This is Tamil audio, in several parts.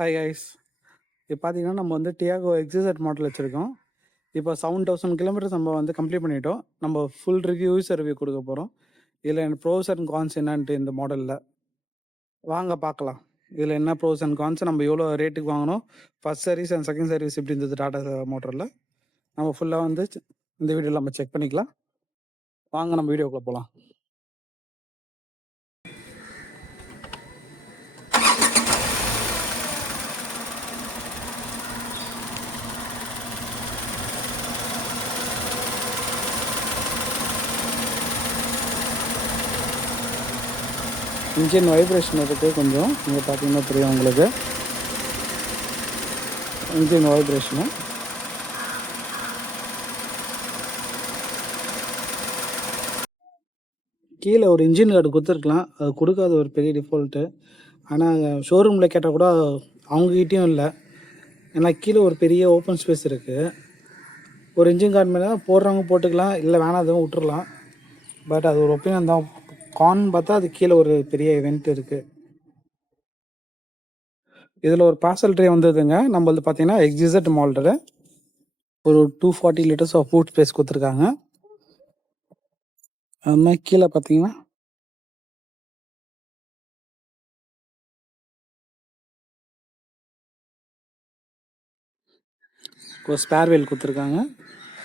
Hi guys. இப்போ பார்த்தீங்கன்னா நம்ம வந்து டியாகோ எக்ஸிசட் மாடல் வச்சுருக்கோம். இப்போ 7000 கிலோமீட்டர்ஸ் நம்ம வந்து கம்ப்ளீட் பண்ணிட்டோம். நம்ம ஃபுல் யூசர் ரிவ்யூ கொடுக்க போகிறோம். இதில் எனக்கு ப்ரோஸ் அண்ட் கான்ஸ் என்னன்ட்டு இந்த மாடலில் வாங்க பார்க்கலாம். இதில் என்ன ப்ரோஸ் அண்ட் கான்ஸ், நம்ம எவ்வளோ ரேட்டுக்கு வாங்கணும், first service and second service எப்படி இருந்தது டாடா மோட்டரில், நம்ம ஃபுல்லாக வந்து இந்த வீடியோவில் நம்ம செக் பண்ணிக்கலாம். வாங்க நம்ம வீடியோக்குள்ளே போகலாம். இன்ஜின் வைப்ரேஷன் இருக்குது கொஞ்சம், இங்கே பார்த்தீங்கன்னா தெரியும் உங்களுக்கு இன்ஜின் வைப்ரேஷனு. கீழே ஒரு இன்ஜின் கார்டு கொடுத்துருக்கலாம், அது கொடுக்காத ஒரு பெரிய டிஃபால்ட்டு. ஆனால் ஷோரூமில் கேட்டால் கூட அவங்ககிட்டையும் இல்லை. ஏன்னா கீழே ஒரு பெரிய ஓப்பன் ஸ்பேஸ் இருக்குது. ஒரு இன்ஜின் கார்டு மேலே போடுறவங்க போட்டுக்கலாம், இல்லை வேணாதவங்க விட்டுறலாம். பட் அது ஒரு ஒப்பீனியன் தான். கான் பார்த்தா அது கீழே ஒரு பெரிய இவெண்ட் இருக்குது. இதில் ஒரு பார்சல் ட்ரே வந்ததுங்க. நம்மளது பார்த்தீங்கன்னா எக்ஸிசட் மாடலு. ஒரு 240 லிட்டர்ஸ் ஆஃப் ஃபுட் ஸ்பேஸ் கொடுத்துருக்காங்க. அது மாதிரி கீழே பார்த்தீங்கன்னா ஒரு ஸ்பேர் வீல் கொடுத்துருக்காங்க.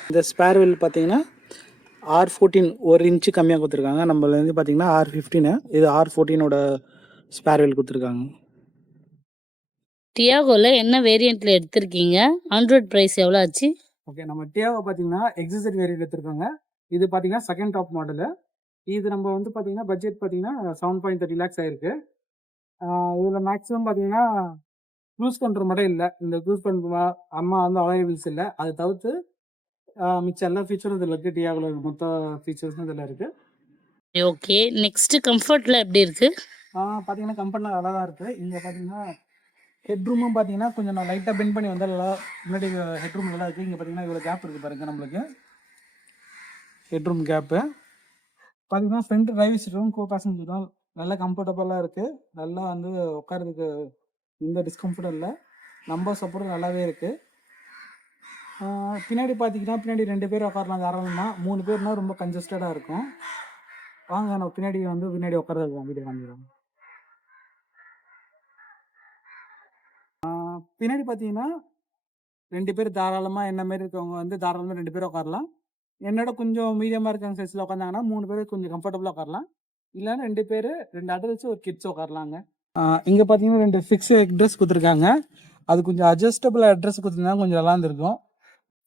இந்த ஸ்பேர் வீல் பார்த்தீங்கன்னா R14 1 இன்ச்சு கம்மியாக கொடுத்துருக்காங்க. நம்மள வந்து பார்த்தீங்கன்னா R15, இது R14ஓட ஸ்பேர் வீல் கொடுத்துருக்காங்க. டியாகோவில் என்ன வேரியண்ட்டில் எடுத்திருக்கீங்க? ஆண்ட்ராய்ட் ப்ரைஸ் எவ்வளோ ஆச்சு? ஓகே, நம்ம டியாகோ பார்த்தீங்கன்னா எக்ஸிசட் வேரியண்ட் எடுத்துருக்காங்க. இது பார்த்தீங்கன்னா செகண்ட் டாப் மாடலு. இது நம்ம வந்து பார்த்தீங்கன்னா பட்ஜெட் பார்த்தீங்கன்னா 7.30 lakhs ஆயிருக்கு. இதில் மேக்ஸிமம் பார்த்தீங்கன்னா க்ரூஸ் கண்ட்ரோல் மட்டும் இல்லை. இந்த க்ரூஸ் கண்ட்ரோல் அம்மா வந்து அவைலபிள்ஸ் இல்லை. அதை தவிர்த்து மிச்சம் எல்லா ஃபீச்சரும் இதில் இருக்குது. டியாகோவில் மொத்த ஃபீச்சர்ஸும் இதில் இருக்குது. ஓகே, நெக்ஸ்ட்டு கம்ஃபர்ட்டில் எப்படி இருக்குது? பார்த்தீங்கன்னா கம்ஃபர்ட்லாம் நல்லா தான் இருக்குது. இங்கே பார்த்தீங்கன்னா ஹெட்ரூமும் பார்த்தீங்கன்னா கொஞ்சம் நான் லைட்டாக பெண்ட் பண்ணி வந்தால் நல்லா முன்னாடி ஹெட்ரூம் நல்லா இருக்குது. இங்கே பார்த்தீங்கன்னா இவ்வளோ கேப் இருக்குது பாருங்கள். நம்மளுக்கு ஹெட்ரூம் கேப்பு பார்த்தீங்கன்னா ஃப்ரண்ட் டிரைவ் சீட்டும் கோ பேசஞ்சரும் நல்லா கம்ஃபர்டபுளாக இருக்குது. நல்லா வந்து உட்காரதுக்கு எந்த டிஸ்கம்ஃபர்ட்டும் இல்லை. நம்பர் சப்போர்ட் நல்லாவே இருக்குது. பின்னாடி பார்த்தீங்கன்னா பின்னாடி 2 பேர் உட்காரலாம் தாராளமா. 3 பேர்னா ரொம்ப கன்ஜஸ்டடாக இருக்கும். வாங்க நான் பின்னாடி உட்காரது வீடியோ காமிக்கிறோம். பின்னாடி பார்த்தீங்கன்னா 2 பேர் தாராளமாக, என்ன மாரி இருக்கவங்க வந்து தாராளமாக 2 பேர் உட்காரலாம். என்னோட கொஞ்சம் மீடியமாக இருக்க சைஸில் உட்காந்தாங்கன்னா 3 பேர் கொஞ்சம் கம்ஃபர்டபுளாக உட்காரலாம். இல்லைன்னா 2 பேர், 2 அடல்ட்ஸ் ஒரு கிட்ஸ் உட்காரலாங்க. இங்கே பார்த்தீங்கன்னா 2 ஃபிக்ஸ் அட்ரஸ் கொடுத்துருக்காங்க. அது கொஞ்சம் அட்ஜஸ்டபிள் அட்ரஸ் கொடுத்துருந்தா கொஞ்சம் நல்லா இருந்திருக்கும்.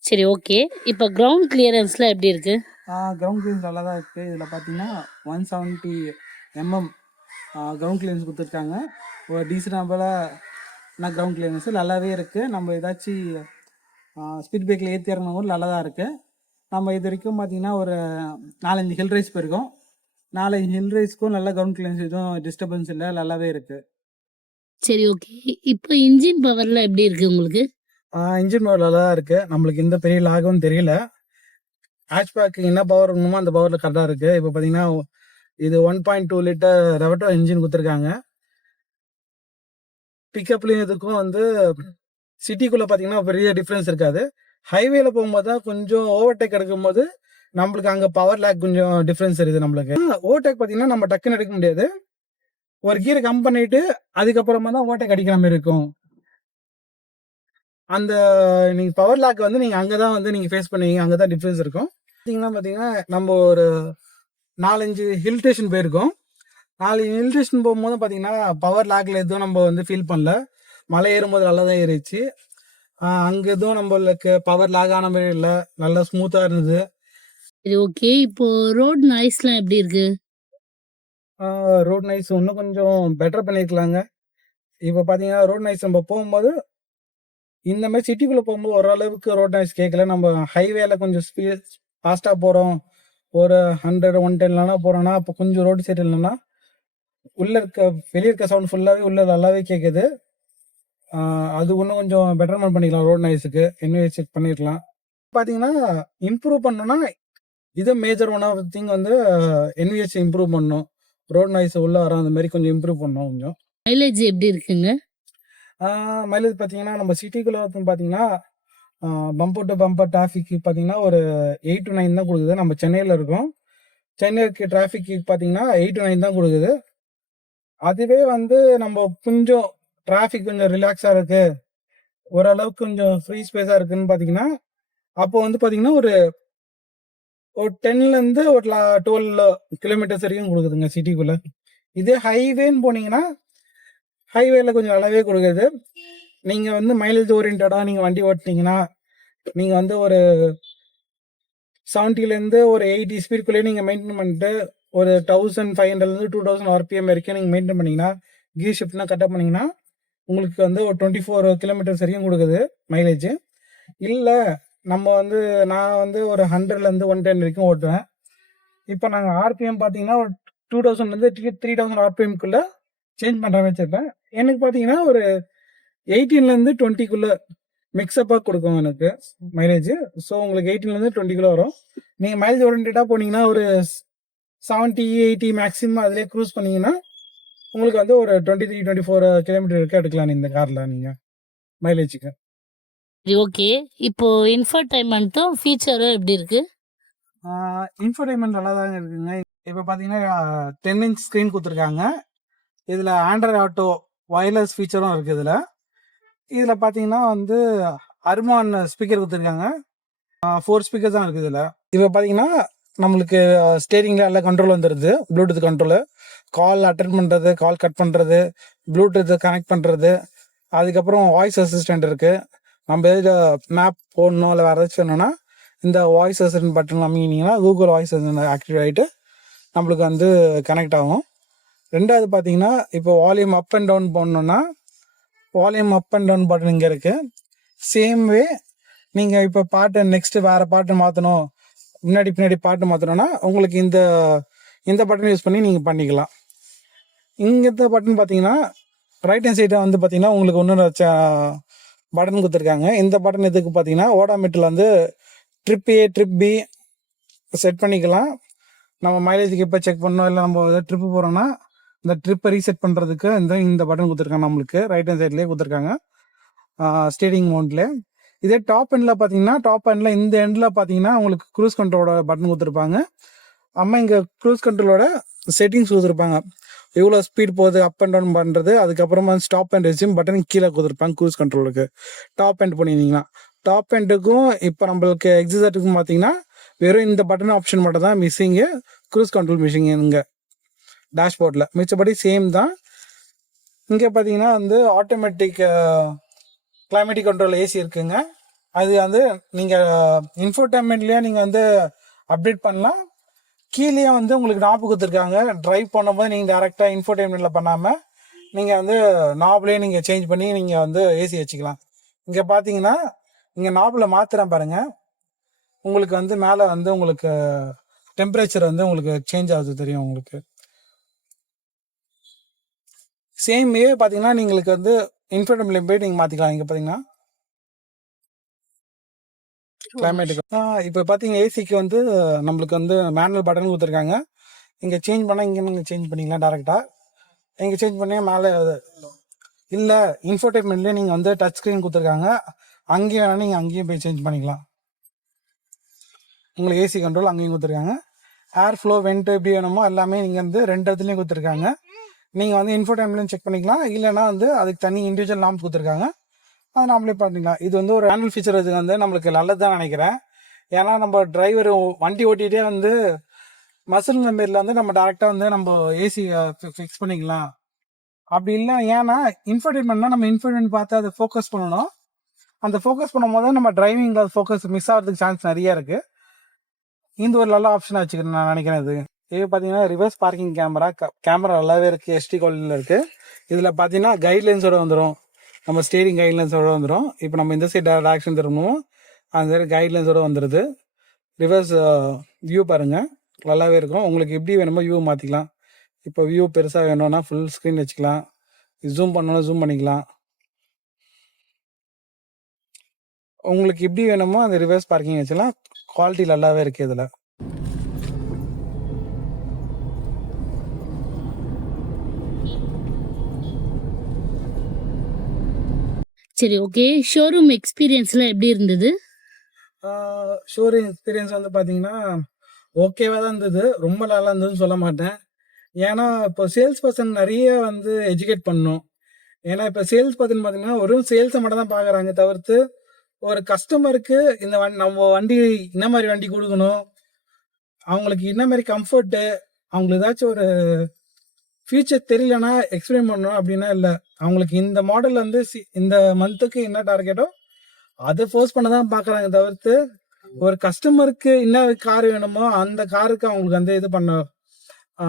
சரி, ஓகே. இப்போ கிரவுண்ட் கிளியரன்ஸ்லாம் எப்படி இருக்குது? கிரவுண்ட் கிளியரன்ஸ் நல்லா தான் இருக்குது. இதில் பார்த்தீங்கன்னா 170 mm கிரவுண்ட் கிளியரன்ஸ் கொடுத்துருக்காங்க. ஒரு டீசனபிளாக கிரவுண்ட் கிளியரன்ஸு நல்லாவே இருக்குது. நம்ம ஏதாச்சும் ஸ்பீட் பிரேக்கில் ஏற்றி இறங்கும் போது நல்லா தான் இருக்குது. நம்ம இது வரைக்கும் பார்த்தீங்கன்னா ஒரு 4-5 ஹில் ரைஸ் போயிருக்கோம். 4-5 ஹில் ரைஸ்க்கும் நல்லா கிரவுண்ட் கிளியரன்ஸ் எதுவும் டிஸ்டர்பன்ஸ் இல்லை, நல்லாவே இருக்குது. சரி, ஓகே. இப்போ இன்ஜின் பவரில் எப்படி இருக்குது உங்களுக்கு? இன்ஜின் பவர் நல்லா தான் இருக்குது. நம்மளுக்கு எந்த பெரிய லாகும் தெரியல. ஹேட்ச்பேக் என்ன பவர் வேணுமோ அந்த பவரில் கரெக்டாக இருக்குது. இப்போ பார்த்தீங்கன்னா இது 1.2 லிட்டர் ரெவட்டோ இன்ஜின் கொடுத்துருக்காங்க. பிக்கப்லையும் இதுக்கும் வந்து சிட்டிக்குள்ளே பார்த்தீங்கன்னா பெரிய டிஃப்ரென்ஸ் இருக்காது. ஹைவேல போகும்போது தான் கொஞ்சம் ஓவர்டேக் எடுக்கும்போது நம்மளுக்கு அங்கே பவர் லேக் கொஞ்சம் டிஃப்ரென்ஸ் இருக்குது. நம்மளுக்கு ஓவர்டேக் பார்த்தீங்கன்னா நம்ம டக்குன்னு எடுக்க முடியாது. ஒரு கீரை கம் பண்ணிட்டு அதுக்கப்புறமா தான் ஓவர்டேக் அடிக்கிற மாதிரி இருக்கும். அந்த நீங்கள் பவர் லேக் வந்து நீங்கள் அங்கே தான் வந்து நீங்கள் ஃபேஸ் பண்ணுவீங்க. அங்கே தான் டிஃப்ரென்ஸ் இருக்கும். பார்த்தீங்கன்னா நம்ம ஒரு 4-5 ஹில் ஸ்டேஷன் போயிருக்கோம். 4 ஹில் ஸ்டேஷன் போகும்போது பார்த்தீங்கன்னா பவர் லேக்கில் எதுவும் நம்ம வந்து ஃபீல் பண்ணல. மலை ஏறும்போது நல்லா தான் ஏறிச்சு. அங்கே எதுவும் நம்மளுக்கு பவர் லேக் ஆன மாதிரி இல்லை, நல்லா ஸ்மூத்தாக இருந்தது. சரி, ஓகே. இப்போ ரோட் நாய்ஸ்லாம் எப்படி இருக்கு? ரோட் நாய்ஸ் இன்னும் கொஞ்சம் பெட்டர் பண்ணியிருக்கலாங்க. இப்போ பார்த்தீங்கன்னா ரோட் நாய்ஸ் நம்ம போகும்போது இந்த மாதிரி சிட்டிக்குள்ளே போகும்போது ஓரளவுக்கு ரோட் நாய்ஸ் கேட்கல. நம்ம ஹைவேல கொஞ்சம் ஃபாஸ்ட்டாக போகிறோம், ஒரு 100 110 போகிறோன்னா அப்போ கொஞ்சம் ரோடு சைடு இல்லைன்னா உள்ளே வெளியே இருக்க சவுண்ட் ஃபுல்லாகவே உள்ளே நல்லாவே கேட்குது. அது இன்னும் கொஞ்சம் பெட்டர்மெண்ட் பண்ணிக்கலாம். ரோட் நாய்ஸுக்கு என்விஎஸ் செக் பண்ணிருக்கலாம். பார்த்தீங்கன்னா இம்ப்ரூவ் பண்ணோன்னா இது மேஜர் ஒன் ஆஃப் திங் வந்து என்விஎஸ் இம்ப்ரூவ் பண்ணணும். ரோட் நாய்ஸ் உள்ள வர அந்த மாதிரி கொஞ்சம் இம்ப்ரூவ் பண்ணணும். கொஞ்சம் மைலேஜ் எப்படி இருக்குங்க? மைலேஜ் பார்த்தீங்கன்னா, நம்ம சிட்டிக்குள்ள வந்து பார்த்தீங்கன்னா, பம்பர் டு பம்பர் டிராஃபிக்கு பார்த்தீங்கன்னா, ஒரு 8 to 9 தான் குடுக்குது. நம்ம சென்னையில இருக்கோம். சென்னைக்கு டிராஃபிக்கு பார்த்தீங்கன்னா, 8 to 9 தான் குடுக்குது. அதுவே வந்து நம்ம கொஞ்சம் டிராஃபிக் கொஞ்சம் ரிலாக்ஸா இருக்கு, ஓரளவுக்கு கொஞ்சம் ஃப்ரீ ஸ்பேஸா இருக்குன்னு பார்த்தீங்கன்னா, அப்போ வந்து பார்த்தீங்கன்னா, ஒரு ஒரு 10லேருந்து ஒரு 12 கிலோமீட்டர்ஸ் வரைக்கும் குடுக்குதுங்க சிட்டிக்குள்ள. இதே ஹைவேன்னு போனீங்கன்னா, ஹைவேல கொஞ்சம் நல்லாவே குடுக்குது. நீங்க வந்து மைலேஜ் ஓரியன்டடா நீங்க வண்டி ஓட்டுனீங்கன்னா, நீங்க வந்து ஒரு 70லேருந்து ஒரு 80 ஸ்பீடுக்குள்ளேயே நீங்க மெயின்டெயின் பண்ணிட்டு, ஒரு 1500லேருந்து 2000 ஆர்பிஎம் வரைக்கும் நீங்க மெயின்டெயின் பண்ணீங்கன்னா, கியர் ஷிஃப்ட்லாம் கரெக்ட்டா பண்ணீங்கன்னா, உங்களுக்கு வந்து ஒரு 24 கிலோமீட்டர்ஸ் வரைக்கும் குடுக்குது மைலேஜ். இல்ல நம்ம வந்து நான் வந்து ஒரு 100லேருந்து 110 வரைக்கும் ஓட்டுவேன். இப்ப நாங்க ஆர்பிஎம் பார்த்தீங்கன்னா, ஒரு 2000லேருந்து 3000 ஆர்பிஎம்க்குள்ள சேஞ்ச் பண்ற மாரி வச்சிருப்பேன். எனக்கு பார்த்தீங்கன்னா, ஒரு 18லேருந்து 20க்குள்ள மிக்ஸப்பா குடுக்கும் எனக்கு மைலேஜ். ஸோ உங்களுக்கு 18லேருந்து 20க்குள்ள வரும். நீங்க மைலேஜ் ஓரியன்டடா போனீங்கன்னா, ஒரு 70, 80 மேக்ஸிமம் அதிலேயே க்ரூஸ் பண்ணீங்கன்னா, உங்களுக்கு வந்து ஒரு 23, 24 கிலோமீட்டர் வரைக்கும் எடுக்கலாம் இந்த கார்ல நீங்க மைலேஜுக்கு. சரி, ஓகே. இப்போ இன்ஃபர்டைன்மெண்ட்டும், ஃபீச்சரும் எப்படி இருக்கு? இன்ஃபோடெயின்மென்ட் நல்லா தாங்க இருக்குங்க. இப்ப பார்த்தீங்கன்னா, 10 இன்ச் ஸ்க்ரீன் குடுத்துருக்காங்க. இதுல ஆண்ட்ராய்டு ஆட்டோ வயர்லெஸ் ஃபீச்சரும் இருக்கு இதுல. இதுல பார்த்தீங்கன்னா வந்து அர்மான் ஸ்பீக்கர் குடுத்துருக்காங்க. 4 ஸ்பீக்கர்ஸ் தான் இருக்கு இதுல. இப்ப பார்த்தீங்கன்னா, நம்மளுக்கு ஸ்டீரிங்ல எல்லா கண்ட்ரோல் வந்துருது. Bluetooth control. கால் அட்டெண்ட் பண்றது, கால் கட் பண்றது, ப்ளூடூத் கனெக்ட் பண்றது, அதுக்கப்புறம் வாய்ஸ் அசிஸ்டன்ட் இருக்கு. நம்ம எதுக்கு மேப் போடணும், இல்ல வேற ஏதாச்சும் வேணும்னா, இந்த வாய்ஸ் அசிஸ்டன்ட் பட்டன் அமுக்குனீங்கன்னா, கூகுள் வாய்ஸ் அசிஸ்டன்ட் ஆக்டிவேட் ஆயிட்டு, நம்மளுக்கு வந்து கனெக்ட் ஆகும். 2வது பார்த்தீங்கன்னா, இப்போ வால்யூம் அப் அண்ட் டவுன் போடணும்னா, volume up and down button இங்க இருக்கு. சேம் வே நீங்க இப்ப பாட்டு நெக்ஸ்ட் வேற பாட்டு மாத்தணும், முன்னாடி பின்னாடி பாட்டு மாத்தணும்னா, உங்களுக்கு இந்த பட்டன் யூஸ் பண்ணி நீங்க பண்ணிக்கலாம். இந்த பட்டன் பார்த்தீங்கன்னா, ரைட் ஹேண்ட் சைடு வந்து பார்த்தீங்கன்னா, உங்களுக்கு இன்னொரு பட்டன் குடுத்துருக்காங்க. இந்த பட்டன் எதுக்கு பார்த்தீங்கன்னா, ஓடோமீட்டர்ல வந்து trip A, trip B set பண்ணிக்கலாம். நம்ம மைலேஜுக்கு எப்போ செக் பண்ணணும், இல்ல நம்ம ஏதாவது ட்ரிப் போறோம்னா, இந்த ட்ரிப்பை ரீசெட் பண்றதுக்கு இந்த பட்டன் குடுத்துருக்காங்க நம்மளுக்கு. ரைட் ஹேண்ட் சைட்லயே குடுத்துருக்காங்க. ஸ்டீரிங் மவுண்ட்ல. இதே டாப் எண்ட்ல பார்த்தீங்கன்னா, டாப் எண்ட்ல இந்த எண்ட்ல பார்த்தீங்கன்னா, உங்களுக்கு க்ரூஸ் கண்ட்ரோலோட பட்டன் குடுத்துருப்பாங்க. இங்க க்ரூஸ் கண்ட்ரோலோட செட்டிங்ஸ் குடுத்துருப்பாங்க. எவ்வளோ ஸ்பீட் போகுது, அப் அண்ட் டவுன் பண்றது, அதுக்கப்புறமா ஸ்டாப் அண்ட் ரெஸ்யூம் பட்டன் கீழே குடுத்துருப்பாங்க க்ரூஸ் கண்ட்ரோலுக்கு. டாப் எண்ட் பண்ணியிருந்தீங்கன்னா, டாப் எண்டுக்கும் இப்போ நம்மளுக்கு எக்ஸிசட்டுக்கும் பார்த்தீங்கன்னா, வெறும் இந்த பட்டன் ஆப்ஷன் மட்டும் தான் மிஸ்ஸிங்கு. க்ரூஸ் கண்ட்ரோல் மிஸ்ஸிங் இங்க டேஷ்போர்டில். மிச்சபடி சேம் தான். இங்கே பார்த்தீங்கன்னா வந்து ஆட்டோமேட்டிக் கிளைமேட்டிக் கண்ட்ரோல் ஏசி இருக்குங்க. அது வந்து நீங்கள் இன்ஃபோடெயின்மெண்ட்லேயே நீங்கள் வந்து அப்டேட் பண்ணலாம். கீழேயே வந்து உங்களுக்கு நாப்பு கொடுத்துருக்காங்க. டிரைவ் பண்ணும்போது நீங்கள் டேரெக்டாக இன்ஃபோடெயின்மெண்ட்டில் பண்ணாமல் நீங்கள் வந்து நாப்லேயே நீங்கள் சேஞ்ச் பண்ணி நீங்கள் வந்து ஏசி வச்சுக்கலாம். இங்கே பார்த்தீங்கன்னா, இங்கே நாப்பில் மாற்றுறேன் பாருங்கள், உங்களுக்கு வந்து மேலே வந்து உங்களுக்கு டெம்பரேச்சர் வந்து உங்களுக்கு சேஞ்ச் ஆகுது தெரியும் உங்களுக்கு. சேம் பார்த்தீங்கன்னா, நீங்களுக்கு வந்து இன்ஃபோடெயின்மெண்ட்ல போய் நீங்கள் மாற்றிக்கலாம். இங்கே பார்த்தீங்கன்னா கிளைமேட்டுக்கு இப்போ பார்த்தீங்கன்னா, ஏசிக்கு வந்து நம்மளுக்கு வந்து மேனுவல் பட்டன் கொடுத்துருக்காங்க. இங்கே சேஞ்ச் பண்ணால் இங்கே நீங்கள் சேஞ்ச் பண்ணிக்கலாம் டேரெக்டாக. இங்கே சேஞ்ச் பண்ணி மேலே இல்லை இன்ஃபோடெயின்மெண்ட்லேயே நீங்கள் வந்து டச் ஸ்க்ரீன் கொடுத்துருக்காங்க. அங்கேயும் வேணால் நீங்கள் அங்கேயும் போய் சேஞ்ச் பண்ணிக்கலாம். உங்களுக்கு ஏசி கண்ட்ரோல் அங்கேயும் கொடுத்துருக்காங்க. ஏர் ஃப்ளோ வெண்ட் எப்படி வேணுமோ எல்லாமே நீங்கள் வந்து 2 இடத்துலையும் கொடுத்துருக்காங்க. நீங்கள் வந்து இன்ஃபோடெயின்மெண்ட்லையும் செக் பண்ணிக்கலாம். இல்லைனா வந்து அதுக்கு தனி இண்டிவிஜுவல் நாம்ஸ் கொடுத்துருக்காங்க. அது நாமளே பார்த்தீங்களா. இது வந்து ஒரு மேனுவல் ஃபீச்சர். இது வந்து நம்மளுக்கு நல்லது தான் நினைக்கிறேன். ஏன்னா நம்ம டிரைவர் வண்டி ஓட்டிகிட்டே வந்து மசில் மெமரியில் வந்து நம்ம டேரெக்டாக வந்து நம்ம ஏசி ஃபிக்ஸ் பண்ணிக்கலாம். அப்படி இல்லை, ஏன்னா இன்ஃபோடெயின்மெண்ட்னா நம்ம இன்ஃபோடெயின்மெண்ட் பார்த்து அதை ஃபோக்கஸ் பண்ணணும். அந்த ஃபோக்கஸ் பண்ணும்போது நம்ம டிரைவிங்கில் ஃபோக்கஸ் மிஸ் ஆகிறதுக்கு சான்ஸ் நிறைய இருக்குது. இந்த ஒரு நல்ல ஆப்ஷனாக வச்சுக்கிறேன் நான் நினைக்கிறேன். இது பார்த்தீங்கன்னா ரிவர்ஸ் பார்க்கிங் கேமரா நல்லாவே இருக்குது. எஸ்டி குவாலிட்டியில் இருக்குது. இதில் பார்த்தீங்கன்னா கைட்லைன்ஸோடு வந்துடும். நம்ம ஸ்டீரிங் கைட்லைன்ஸோடு வந்துடும். இப்போ நம்ம இந்த சைடு டேரக்ஷன் திரும்பணும், அந்த சைடு கைட்லைன்ஸோடு வந்துடுது. ரிவர்ஸ் வியூ பாருங்கள், நல்லாவே இருக்கும். உங்களுக்கு எப்படி வேணுமோ வியூ மாற்றிக்கலாம். இப்போ வியூ பெருசாக வேணும்னா ஃபுல் ஸ்க்ரீன் வச்சுக்கலாம். ஜூம் பண்ணணும்னா ஜூம் பண்ணிக்கலாம். உங்களுக்கு எப்படி வேணுமோ அந்த ரிவர்ஸ் பார்க்கிங் வச்சுக்கலாம். குவாலிட்டி நல்லாவே இருக்குது இதில். சரி, ஓகே. ஷோரூம் எக்ஸ்பீரியன்ஸ்லாம் எப்படி இருந்தது? ஷோரூம் எக்ஸ்பீரியன்ஸ் வந்து பார்த்தீங்கன்னா, ஓகேவா தான் இருந்தது. ரொம்ப நல்லா இருந்ததுன்னு சொல்ல மாட்டேன். ஏன்னா, இப்போ சேல்ஸ் பர்சன் நெறைய வந்து எஜுகேட் பண்ணணும். ஏன்னா, இப்ப சேல்ஸ் பர்சன் பார்த்தீங்கன்னா, வெறும் சேல்ஸ மட்டும் தான் பார்க்குறாங்க தவிர்த்து, ஒரு கஸ்டமருக்கு இந்த நம்ம வண்டி என்ன மாரி வண்டி குடுக்கணும், அவங்களுக்கு என்ன மாரி கம்ஃபர்ட்டு, அவங்களுக்கு ஏதாச்சும் ஒரு ஃபியூச்சர் தெரியலன்னா எக்ஸ்பிளைன் பண்ணணும் அப்டின்னா இல்ல. அவங்களுக்கு இந்த மாடல் வந்து இந்த மந்த்துக்கு என்ன டார்கெட்டோ, அத ஃபோர்ஸ் பண்ண தான் பார்க்குறாங்க தவிர்த்து, ஒரு கஸ்டமருக்கு என்ன கார் வேணுமோ, அந்த காருக்கு அவங்களுக்கு வந்து இது பண்ண ஆ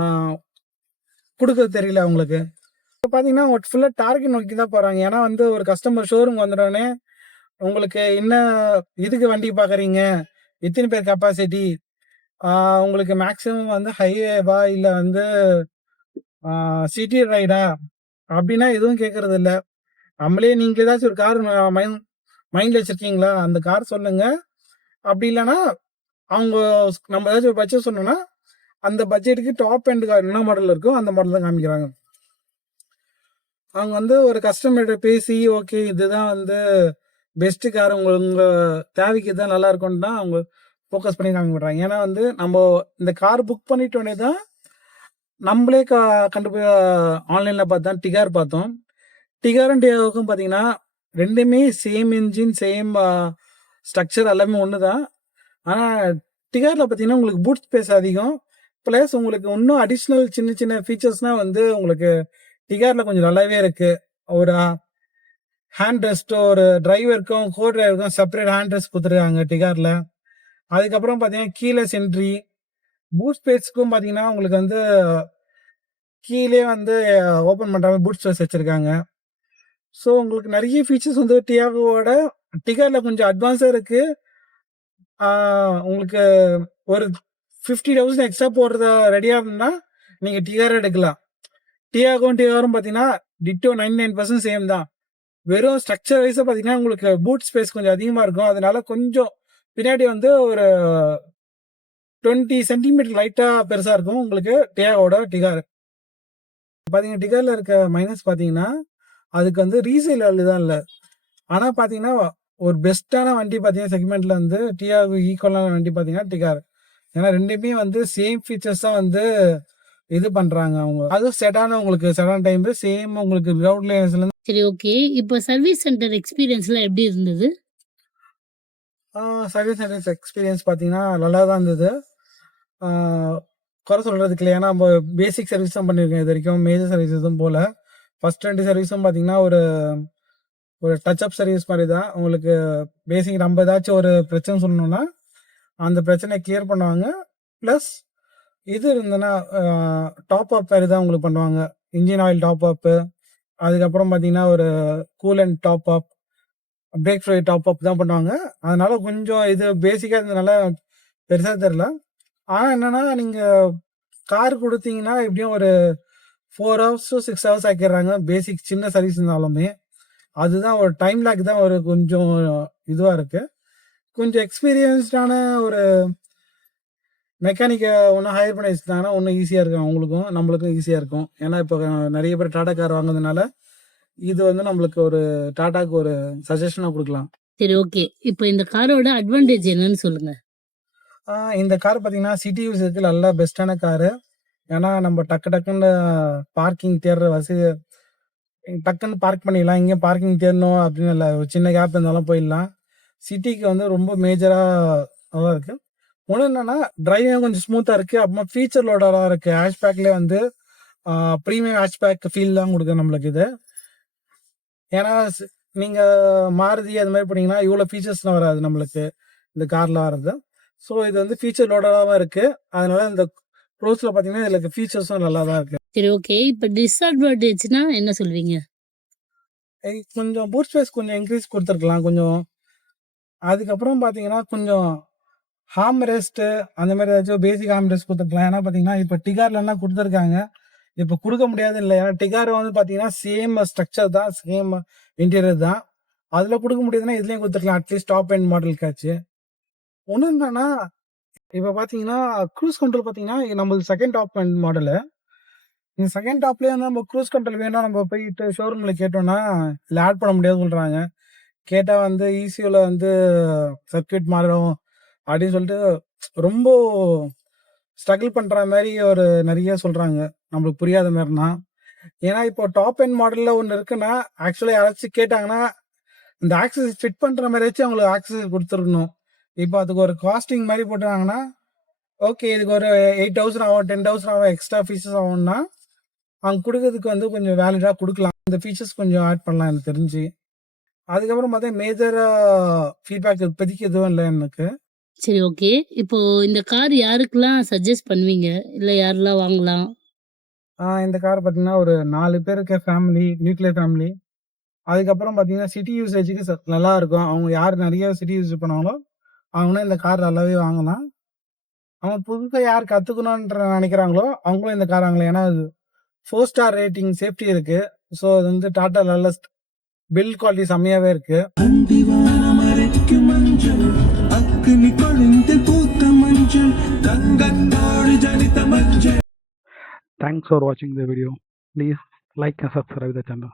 குடுக்க தெரியல அவங்களுக்கு. இப்ப பார்த்தீங்கன்னா, அவங்க ஃபுல்லா டார்கெட் நோக்கி தான் போறாங்க. ஏன்னா வந்து ஒரு கஸ்டமர் ஷோரூம் வந்துட்டோனே, உங்களுக்கு என்ன இதுக்கு வண்டி பார்க்குறீங்க? எத்தன பேர் கெப்பாசிட்டி? ஆ உங்களுக்கு மேக்ஸிமம் வந்து ஹைவேவா? இல்ல வந்து சிட்டி ரைடா? அப்டின்னா எதுவும் கேட்கறதில்ல. நம்மளே நீங்க ஏதாச்சும் ஒரு கார் மைண்ட்ல வச்சிருக்கீங்களா? அந்த கார் சொல்லுங்க. அப்டி இல்லன்னா, அவங்க நம்ம ஏதாச்சும் ஒரு பட்ஜெட் சொன்னோம்னா, அந்த பட்ஜெட்டுக்கு டாப் எண்ட் கார் என்ன மாடல் இருக்கோ, அந்த மாடல் தான் காமிக்கிறாங்க. அவங்க வந்து ஒரு கஸ்டமர்ட்ட பேசி, ஓகே இதுதான் வந்து பெஸ்ட் கார் உங்க தேவைக்கு இதுதான் நல்லா இருக்கும்னு தான் அவங்க ஃபோக்கஸ் பண்ணி காமிக்க மாட்றாங்க. ஏன்னா வந்து நம்ப இந்த கார் புக் பண்ணிட்டோனே தான் நம்பளே கண்டு போய் ஆன்லைன்ல பார்த்து தான் டிகார் பார்த்தோம். டிகாரும் டியாகோக்கும் பார்த்தீங்கன்னா, 2மே சேம் என்ஜின், சேம் ஸ்ட்ரக்சர் எல்லாமே ஒண்ணு தான். ஆனா டிகார்ல பார்த்தீங்கன்னா, உங்களுக்கு பூட் ஸ்பேஸ் அதிகம். பிளஸ் உங்களுக்கு இன்னும் அடிஷனல் சின்ன சின்ன ஃபீச்சர்ஸ்லாம் வந்து உங்களுக்கு டிகார்ல கொஞ்சம் நல்லாவே இருக்கு. ஒரு ஹேண்ட் ரெஸ்ட் ஒரு டிரைவருக்கும், கோ டிரைவருக்கும் செப்பரேட் ஹேண்ட் ரெஸ்ட் குடுத்துருக்காங்க டிகார்ல. அதுக்கப்புறம் பார்த்தீங்கன்னா, கீலெஸ் என்ட்ரி, பூட் ஸ்பேஸ்க்கும் பார்த்தீங்கன்னா, உங்களுக்கு வந்து கீழயே வந்து ஓப்பன் பண்ற மாரி பூட் ஸ்பேஸ் வச்சிருக்காங்க. ஸோ உங்களுக்கு நெறைய ஃபீச்சர்ஸ் வந்து டியாகோவோட டிகார்ல கொஞ்சம் அட்வான்ஸா இருக்கு. ஆ உங்களுக்கு ஒரு 50,000 எக்ஸ்ட்ரா போடுறத ரெடியா இருந்தா, நீங்க டிகாரே எடுக்கலாம். டியாகோவும் பார்த்தீங்கன்னா, டிட்டோ 99% சேம் தான். வெறும் ஸ்ட்ரக்சர் வைஸா பார்த்தீங்கன்னா, உங்களுக்கு பூட் ஸ்பேஸ் கொஞ்சம் அதிகமா இருக்கும். அதனால கொஞ்சம் பின்னாடி வந்து ஒரு 20 சென்டிமீட்டர் லைட்டா பெருசா இருக்கும் உங்களுக்கு டியாகோட டிகார். பார்த்தீங்கன்னா, டிகார்ல இருக்க மைனஸ் பார்த்தீங்கன்னா, அதுக்கு வந்து ரீசேல் வேல்யூ தான் இல்ல. ஆனா பார்த்தீங்கன்னா, ஒரு பெஸ்ட்டான வண்டி பார்த்தீங்கன்னா, செக்மெண்ட்ல வந்து டியாகோ ஈக்குவலான வண்டி பார்த்தீங்கன்னா, டிகார். ஏன்னா 2மே வந்து சேம் ஃபீச்சர்ஸ் தான் வந்து இது பண்றாங்க அவங்க. அதுவும் செடான் உங்களுக்கு செடான் டைப் சேம் உங்களுக்கு கிரவுண்ட் கிளியரன்ஸ்ல சரி, ஓகே. இப்போ சர்வீஸ் சென்டர் எக்ஸ்பீரியன்ஸ்லாம் எப்படி இருந்தது? சர்வீஸ் சென்டர் எக்ஸ்பீரியன்ஸ் பார்த்தீங்கன்னா, நல்லா தான் இருந்தது. ஆ குறை சொல்றதுக்கு இல்ல. ஏன்னா நம்ம பேசிக் சர்வீஸ் தான் பண்ணியிருக்கோம் இதுவரைக்கும். மேஜர் சர்வீஸ் எதுவும் போல. ஃபர்ஸ்ட் 2 சர்வீஸும் பார்த்தீங்கன்னா, ஒரு ஒரு டச் அப் சர்வீஸ் மாரி தான். உங்களுக்கு பேசிக் நம்ம ஏதாச்சும் ஒரு பிரச்சனை சொன்னோம்னா, அந்த பிரச்சனைய கிளியர் பண்ணுவாங்க. பிளஸ் இது இருந்ததுன்னா, டாப் அப் மாரி தான் உங்களுக்கு பண்ணுவாங்க. இன்ஜின் ஆயில் டாப் அப்பு, அதுக்கப்புறம் பார்த்தீங்கன்னா, ஒரு coolant top up, break fluid top up தான் பண்ணுவாங்க. அதனால கொஞ்சம் இது பேசிக்கா இருந்ததுனால பெருசா தெரியல. ஆனா என்னன்னா, நீங்க கார் குடுத்தீங்கன்னா, எப்படியும் ஒரு 4 ஹவர்ஸ் டூ 6 ஹவர்ஸ் ஆக்கிடுறாங்க. பேசிக் சின்ன சர்வீஸ் இருந்தாலுமே. அதுதான் ஒரு டைம் லேக் தான் ஒரு கொஞ்சம் இதுவா இருக்கு. கொஞ்சம் எக்ஸ்பீரியன்ஸ்டான ஒரு மெக்கானிக்க இன்னும் ஹையர் பண்ணி வச்சுட்டாங்கன்னா, இன்னும் ஈஸியா இருக்கும் அவங்களுக்கும், நம்மளுக்கும் ஈஸியா இருக்கும். ஏன்னா, இப்போ நெறைய பேர் டாடா கார் வாங்குறதுனால, இது வந்து நம்மளுக்கு ஒரு டாடாக்கு ஒரு சஜஷனா குடுக்கலாம். சரி, ஓகே. இப்போ இந்த காரோட அட்வான்டேஜ் என்னன்னு சொல்லுங்க. இந்த கார் பார்த்தீங்கன்னா, சிட்டி யூஸுக்கு நல்லா பெஸ்ட்டான காரு. ஏன்னா, நம்ம டக்கு டக்குன்னு பார்க்கிங் தேடுற வசதி டக்குன்னு பார்க் பண்ணிடலாம். எங்கேயும் பார்க்கிங் தேடணும் அப்படின்னு இல்ல. ஒரு சின்ன கேப் இருந்தாலும் போயிடலாம். சிட்டிக்கு வந்து ரொம்ப மேஜரா நல்லா இருக்கு. ஒண்ணு என்னன்னா, டிரைவிங் கொஞ்சம் ஸ்மூத்தா இருக்கு. அப்புறமா ஃபீச்சர் லோடரா இருக்கு. ஹேஷ்பேக்லயே வந்து பிரீமியம் ஹேஷ்பேக் ஃபீல் தான் குடுக்குது நம்மளுக்கு இது. ஏன்னா, நீங்க மாருதி அது மாரி போனீங்கன்னா, இவ்வளோ ஃபீச்சர்ஸ்லாம் வராது நம்மளுக்கு. இந்த கார்ல வர்றது. ஸோ இது வந்து ஃபீச்சர் லோடடாவும் இருக்கு. அதனால இந்த ப்ரோஸ்ல பார்த்தீங்கன்னா, இதுல ஃபீச்சர்ஸும் நல்லா தான் இருக்கு. சரி, ஓகே. இப்போ டிஸ்அட்வான்டேஜ்னா என்ன சொல்வீங்க? கொஞ்சம் பூட் ஸ்பேஸ் கொஞ்சம் இன்க்ரீஸ் குடுத்துருக்கலாம் கொஞ்சம். அதுக்கப்புறம் பார்த்தீங்கன்னா, கொஞ்சம் ஹார்ம் ரெஸ்ட்டு அந்த மாரி ஏதாச்சும் பேசிக் ஹார்ம் ரெஸ்ட் குடுத்துருக்கலாம். ஏன்னா பார்த்தீங்கன்னா, இப்ப டிகார்லலாம் குடுத்துருக்காங்க. இப்ப குடுக்க முடியாதுன்னு இல்ல. ஏன்னா டிகார் வந்து பார்த்தீங்கன்னா, சேம் ஸ்ட்ரக்சர் தான், சேம் இன்டீரியர் தான். அதுல குடுக்க முடியுதுன்னா, இதுலயும் குடுத்துருக்கலாம். அட்லீஸ்ட் டாப் எண்ட் மாடலுக்காச்சு. ஒண்ணு என்னன்னா, இப்ப பார்த்தீங்கன்னா, க்ரூஸ் கண்ட்ரோல் பார்த்தீங்கன்னா, நம்மளது 2ண்ட் டாப் எண்ட் மாடலு. இந்த செகண்ட் டாப்லயே வந்து நம்ம க்ரூஸ் கண்ட்ரோல் வேணும் நம்ம போயிட்டு ஷோரூம்ல கேட்டோம்னா, இதுல ஆட் பண்ண முடியாதுன்னு சொல்றாங்க. கேட்டா வந்து ECUல வந்து சர்க்யூட் மாறும் அப்படின்னு சொல்லிட்டு ரொம்ப ஸ்ட்ரகிள் பண்ற மாரி ஒரு நெறைய சொல்றாங்க. நம்மளுக்கு புரியாத மாரினா. ஏன்னா இப்போ டாப் எண்ட் மாடல்ல ஒண்ணு இருக்குன்னா, ஆக்சுவலா யாராச்சும் கேட்டாங்கன்னா, இந்த ஆக்சஸரீஸ் ஃபிட் பண்ற மாரியாச்சும் அவங்களுக்கு ஆக்சஸரீஸ் குடுத்துருக்கணும். இப்போ அதுக்கு ஒரு காஸ்டிங் மாரி போட்டாங்கன்னா, ஓகே இதுக்கு ஒரு 8000 ஆகும், 10,000 ஆகும், எக்ஸ்ட்ரா ஃபீச்சர்ஸ் ஆகும்னா, அவங்க குடுக்கறதுக்கு வந்து கொஞ்சம் வேலிடா குடுக்கலாம். இந்த ஃபீச்சர்ஸ் கொஞ்சம் ஆட் பண்ணலாம் எனக்கு தெரிஞ்சு. அதுக்கப்புறம் பார்த்தா மேஜரா ஃபீட்பேக் இப்போதைக்கு எதுவும் இல்ல எனக்கு. சரி, ஓகே. இப்போ இந்த கார் யாருக்கெல்லாம் சஜெஸ்ட் பண்ணுவீங்க? இல்ல யாரெல்லாம் வாங்கலாம்? இந்த கார் பார்த்தீங்கன்னா, ஒரு 4 பேர் இருக்க ஃபேமிலி, நியூக்ளியர் ஃபேமிலி. அதுக்கப்புறம் பார்த்தீங்கன்னா, சிட்டி யூசேஜுக்கு நல்லாருக்கும். அவங்க யார் நெறைய சிட்டி யூஸ் பண்ணுவாங்களோ, அவங்களும் இந்த கார் நல்லாவே வாங்கலாம். அவங்க புதுசா யார் கத்துக்கணுன்ற நெனைக்கிறாங்களோ, அவங்களும் இந்த கார் வாங்கலாம். ஏன்னா, அது 4 ஸ்டார் ரேட்டிங் சேஃப்டி இருக்கு. ஸோ, அது வந்து டாட்டா நல்ல பில்ட் குவாலிட்டி செம்மையாவே இருக்கு. அந்திவானம் அரைக்கும் மஞ்சள் அக்கினி கொழுந்து பூத்த மஞ்சள் தங்கத்தோடு ஜனித்த மஞ்சள். Thanks for watching the video. Please like and subscribe the channel.